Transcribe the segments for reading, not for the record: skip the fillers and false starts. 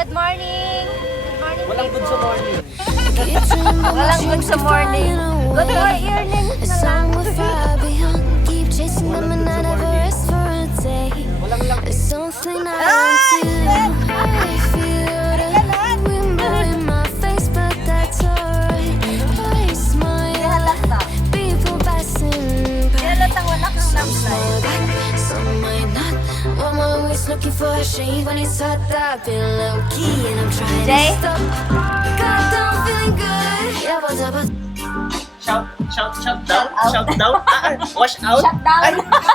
Good morning! Good morning, Walang good sa morning. Walang good sa morning. Good morning, evening na lang. Keep chasing them and I never rest for a day. There's something I want to. I feel the wind blowing my face, but that's alright. I smile, people passing by. Halatang wala kang Smile back, some might not. I'm always looking for a shade when it's hot. I've been low key and I'm trying Jay? to stop. God, I'm feeling good. Yeah, what's up? Shout down. Wash out. Shut down. Ay,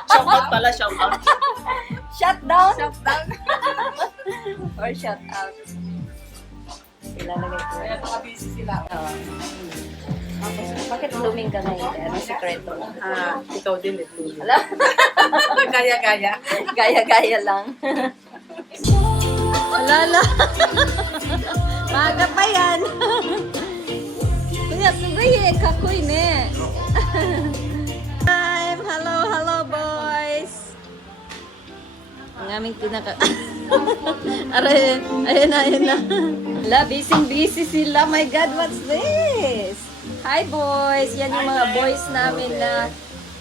shout out pala, shout out. Shut down? Shut down. Or shut out. Ilalagay ko. Kaya baka busy sila. Bakit blooming ka ngayon? Ano sikreto? Ikaw din eh. Alam? Gaya-gaya. Gaya-gaya lang. Alala. Maga pa yan. Kuya, sabihin, kakoy ne. Hi, hello boys. Ang aming pinaka... Ayun na. La, busy sila. My God, what's this? Hi boys. Yan yung mga boys namin na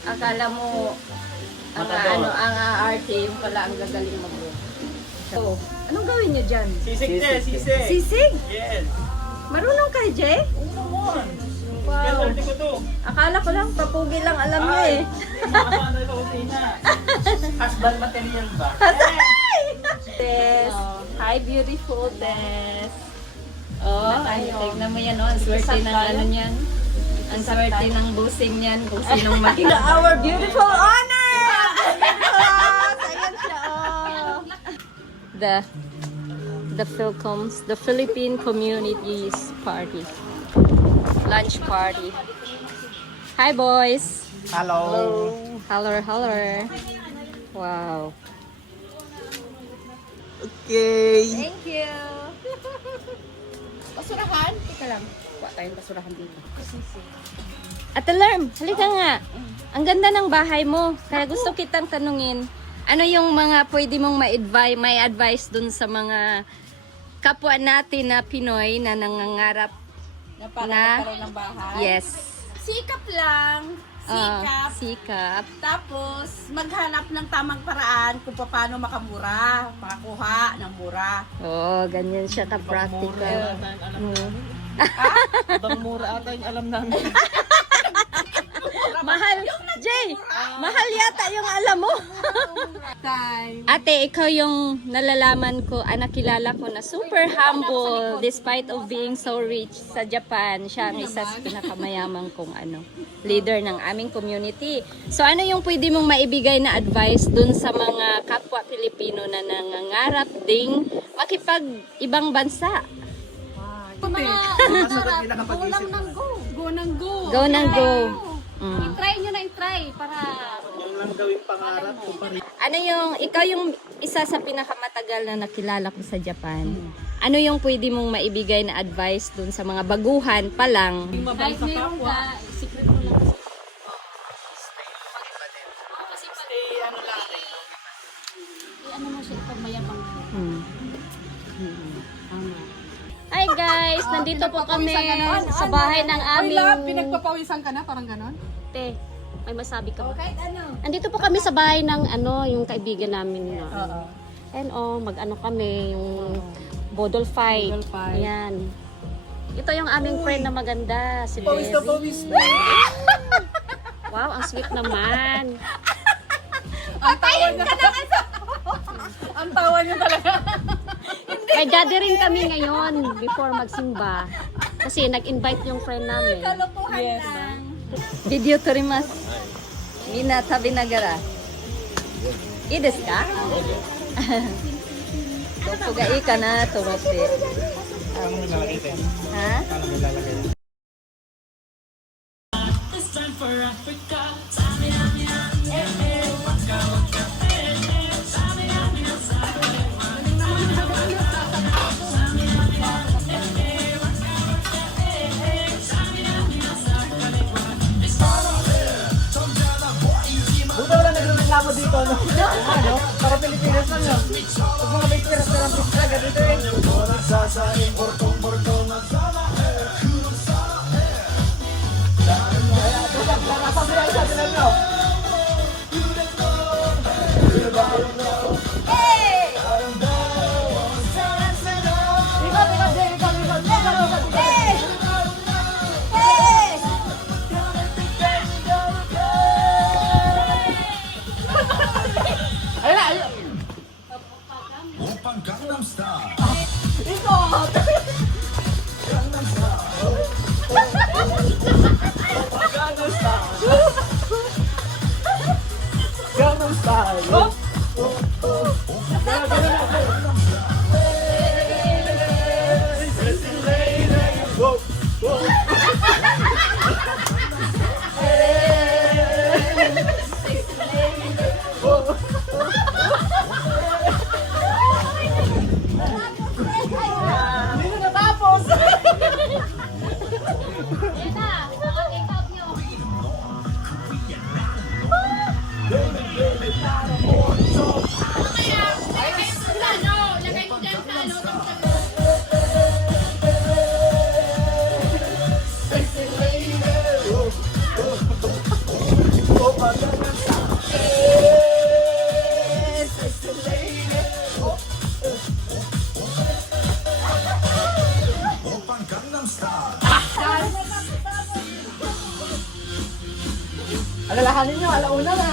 akala mo ang arte, yung pala ang gagaling mag-book. So, anong gawin niyo dyan? Sisig. Sisig? Yes. Marunong kayo, Jay? Wow. Wow. Ko to. Akala ko lang, papugi lang alam niyo eh. Makasana sa kusina. Husband material ba? Tess. Hi, beautiful Tess. Oh, tignan mo yan, oh. Ang swerte ng ano niyan. Ang swerte ng busing niyan. Kung sinong makita. Our beautiful honor! Ayan siya, oh. The Philcoms, the Philippine Communities Party. Lunch party. Hi, boys. Hello. Hello. Wow. Okay. Thank you. Basurahan? Teka lang. Kuha tayong basurahan dito. Ate Lerm, halika nga. Ang ganda ng bahay mo. Kaya gusto kitang tanungin, ano yung mga pwede mong may advice dun sa mga kapwa natin na Pinoy na nangangarap Na para na? magkaroon ng bahay. Yes. Sikap lang. Sikap. Sikap. Tapos, maghanap ng tamang paraan kung paano makakuha ng mura. Oh, ganyan siya ka-practical. Ibang mura ata yung alam namin. Mahal, Jay, mahal yata yung alam mo. Ate, ikaw yung nalalaman ko, nakilala ko na super humble despite of being so rich sa Japan. Siya ang isa sa pinakamayaman kong leader ng aming community. So ano yung pwede mong maibigay na advice dun sa mga kapwa Pilipino na nangangarap ding makipag-ibang bansa? Go ng go. Go nang go. I-try nyo na i-try para... Yung lang daw yung pangarap ko pa rin. Ikaw yung isa sa pinakamatagal na nakilala ko sa Japan. Ano yung pwede mong maibigay na advice dun sa mga baguhan pa lang? Kahit mayroon ka, secret mo lang. Kasi pag... ano mo siya pag mayabang. Hi guys! Nandito po kami sa bahay ng aming... Pinagpapawisan ka na, parang ganon? Te, may masabi ka ba? Kahit ano. Andito po kami sa bahay ng yung kaibigan namin na. And mag-ano kami, yung Bodol Fight. Ayan. Ito yung aming friend na maganda, si Berry. Wow, ang sweet naman. Ang tawa niya talaga. May gathering kami ngayon before magsimba. Kasi nag-invite yung friend namin. Kalokohan lang. Video torimasu. Mina tabi nagara. Ii desu ka? Doko ga ii ka na to omotte. Ha? Buta wala nagreklamo dito, no? Para Pilipinas lang yun. Pag mga may tiras na lang pizza, ganito eh. Gangnam Style. Oh! Alalahanin nyo, alauna na.